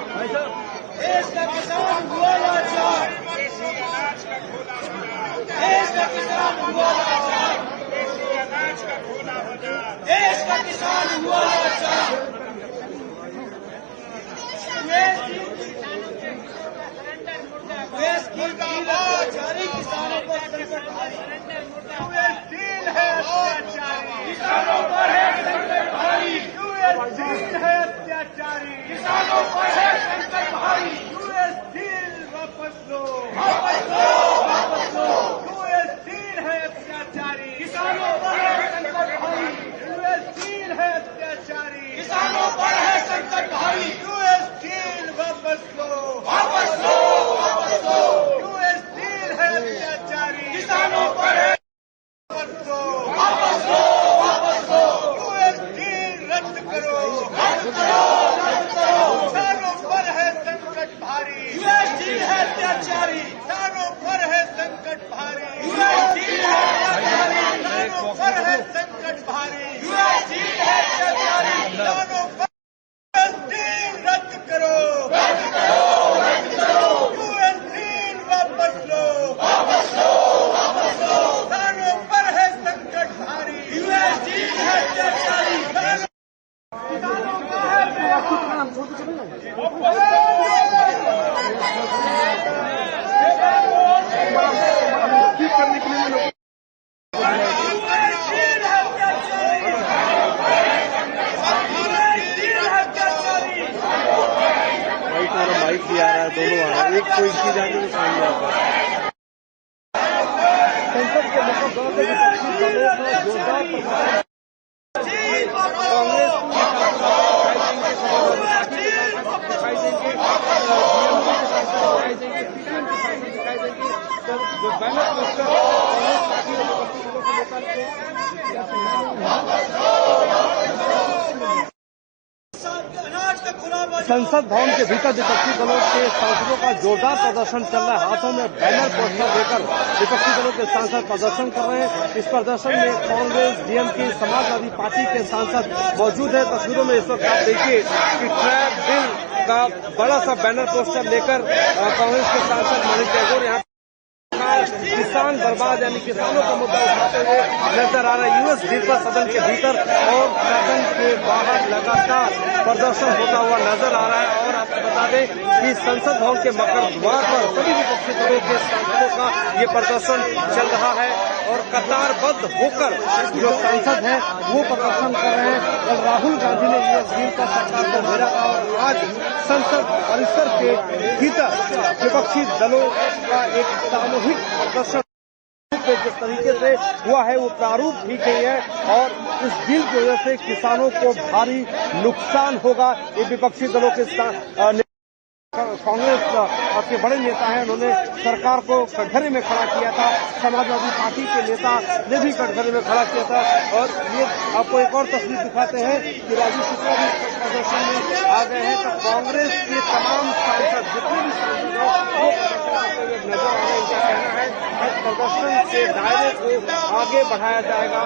देश का किसान हुआ लाचार, देश का किसान हुआ लाचार, देश का किसान हुआ लाचार। देश की जारी किसानों पर संकट भारी, यूएसडील है अत्याचारी, किसानों पर है संकट भारी, यूएसडील है अत्याचारी, किसानों पर है संकट भारी, यूएसडील वापस लो, वापस लो, वापस लो, यूएसडील है अत्याचारी, किसानों पर है संकट भारी, यूएसडील है अत्याचारी, किसानों पर है संकट भारी, यूएसडील वापस लो, वापस लो, वापस लो, यूएसडील है अत्याचारी, किसानों पर है वापस लो, वापस लो, वापस लो, यूएसडील रद्द करो, रद्द करो, रद्द करो, किसानों पर है संकट भारी, यूएसडील है अत्याचारी, किसानों पर है संकट भारी, यूएसडील है अत्याचारी, किसानों पर है संकट भारी, यूएसडील है अत्याचारी, किसानों पर यूएसडील रद्द करो, रद्द करो, रद्द करो, यूएसडील वापस लो, वापस लो, वापस लो, किसानों पर है संकट भारी, यूएसडील है अत्याचारी, किसानों का है माइक भी आ रहा है, दोनों आ रहे हैं, एक कोई इसकी जाने में सामने आता है। संसद के मतलब दौर में जोरदार संसद भवन के भीतर विपक्षी दलों के सांसदों का जोरदार प्रदर्शन चल रहा है। हाथों में बैनर पोस्टर लेकर विपक्षी दलों के सांसद प्रदर्शन कर रहे हैं। इस प्रदर्शन में कांग्रेस, डीएमके, समाजवादी पार्टी के सांसद मौजूद है। तस्वीरों में इस वक्त आप देखिए कि ट्रैप बिल का बड़ा सा बैनर पोस्टर लेकर कांग्रेस के सांसद मानिक टैगोर यहाँ किसान बर्बाद यानी किसानों का मुद्दा उठाते हुए नजर आ रहा है। यूएस डील पर सदन के भीतर और सदन के बाहर लगातार प्रदर्शन होता हुआ नजर आ रहा है। और आपको बता दें कि संसद भवन के मकर द्वार पर सभी विपक्षी दलों के सांसदों का ये प्रदर्शन चल रहा है और कतारबद्ध होकर जो सांसद हैं वो प्रदर्शन कर रहे हैं। और राहुल गांधी ने यूएस डील पर सरकार को घेरा था और आज संसद परिसर के भीतर विपक्षी दलों का एक सामूहिक प्रदर्शन जिस तरीके से हुआ है वो प्रारूप ठीक नहीं है और इस बिल की वजह से किसानों को भारी नुकसान होगा। ये विपक्षी दलों के कांग्रेस के बड़े नेता हैं, उन्होंने सरकार को कटघरे में खड़ा किया था। समाजवादी पार्टी के नेता ने भी कटघरे में खड़ा किया था। और ये आपको एक और तस्वीर दिखाते हैं कि राजू शुक्ला भी प्रदर्शन में आ गए हैं। तो कांग्रेस के तमाम सांसद जितने भी सांसद हैं वो प्रदर्शन करते हुए नजर आ रहे हैं। इनका कहना है कि प्रदर्शन के दायरे को आगे बढ़ाया जाएगा।